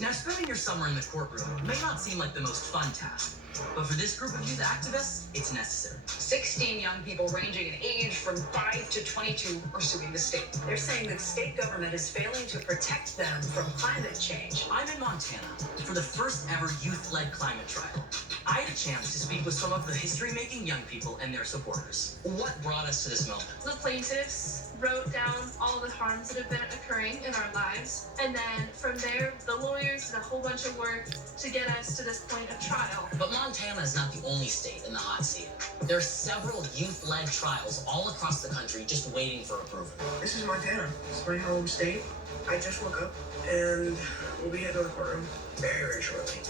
Now, spending your summer in the courtroom may not seem like the most fun task, but for this group of youth activists, it's necessary. 16 young people ranging in age from 5 to 22 are suing the state. They're saying that the state government is failing to protect them from climate change. I'm in Montana for the first ever youth-led climate trial. I had a chance to speak with some of the history-making young people and their supporters. What brought us to this moment? The plaintiffs wrote down all the harms that have been occurring in our lives, and then from there, the lawyers did a whole bunch of work to get us to this point of trial. But Montana is not the only state in the hot seat. There are several youth-led trials all across the country just waiting for approval. This is Montana. It's my home state. I just woke up and we'll be heading to the courtroom very, very shortly.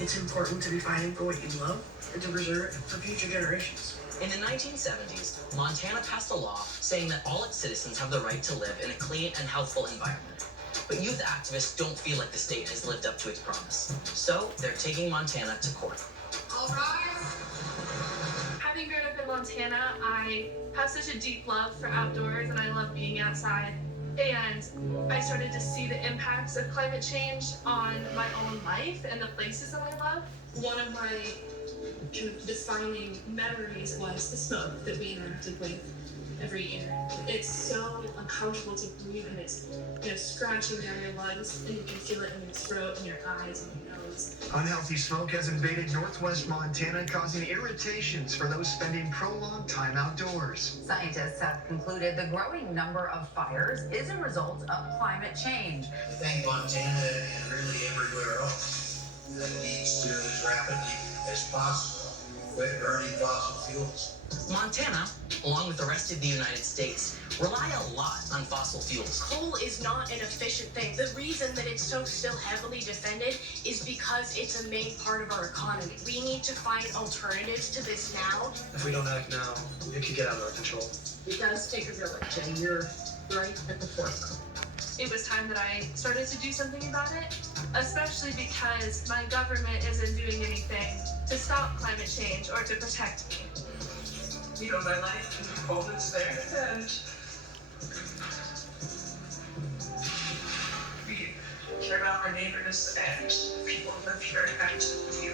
It's important to be fighting for what you love and to preserve it for future generations. In the 1970s, Montana passed a law saying that all its citizens have the right to live in a clean and healthful environment. But youth activists don't feel like the state has lived up to its promise. So they're taking Montana to court. All rise. Having grown up in Montana, I have such a deep love for outdoors and I love being outside. And I started to see the impacts of climate change on my own life and the places that I love. One of my kind of defining memories was the smoke that we interacted with every year. It's so uncomfortable to breathe, and it's scratching down your lungs, and you can feel it in your throat and your eyes and your nose. Unhealthy smoke has invaded northwest Montana, causing irritations for those spending prolonged time outdoors. Scientists have concluded the growing number of fires is a result of climate change. I think Montana and really everywhere else that needs to, as rapidly as possible, quit burning fossil fuels. Montana, along with the rest of the United States, rely a lot on fossil fuels. Coal is not an efficient thing. The reason that it's so still heavily defended is because it's a main part of our economy. We need to find alternatives to this now. If we don't act now, it could get out of our control. It does take a village, and you're right at the forefront. It was time that I started to do something about it, especially because my government isn't doing anything to stop climate change or to protect me. You know, my life always there, and we care about our neighbors and the people who live here, and we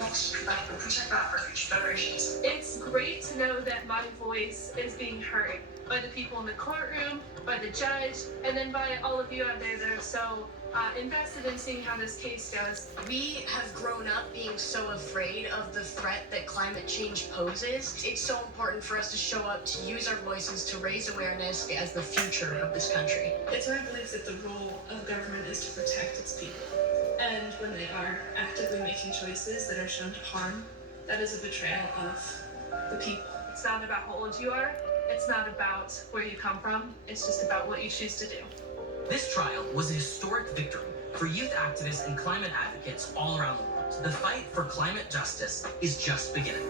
want to protect that for future generations. It's great to know that my voice is being heard by the people in the courtroom, by the judge, and then by all of you out there that are so invested in seeing how this case goes. We have grown up being so afraid of the threat that climate change poses. It's so important for us to show up, to use our voices, to raise awareness as the future of this country. It's my belief that the role of government is to protect its people. And when they are actively making choices that are shown to harm, that is a betrayal of the people. It's not about how old you are. It's not about where you come from. It's just about what you choose to do. This trial was a historic victory for youth activists and climate advocates all around the world. The fight for climate justice is just beginning.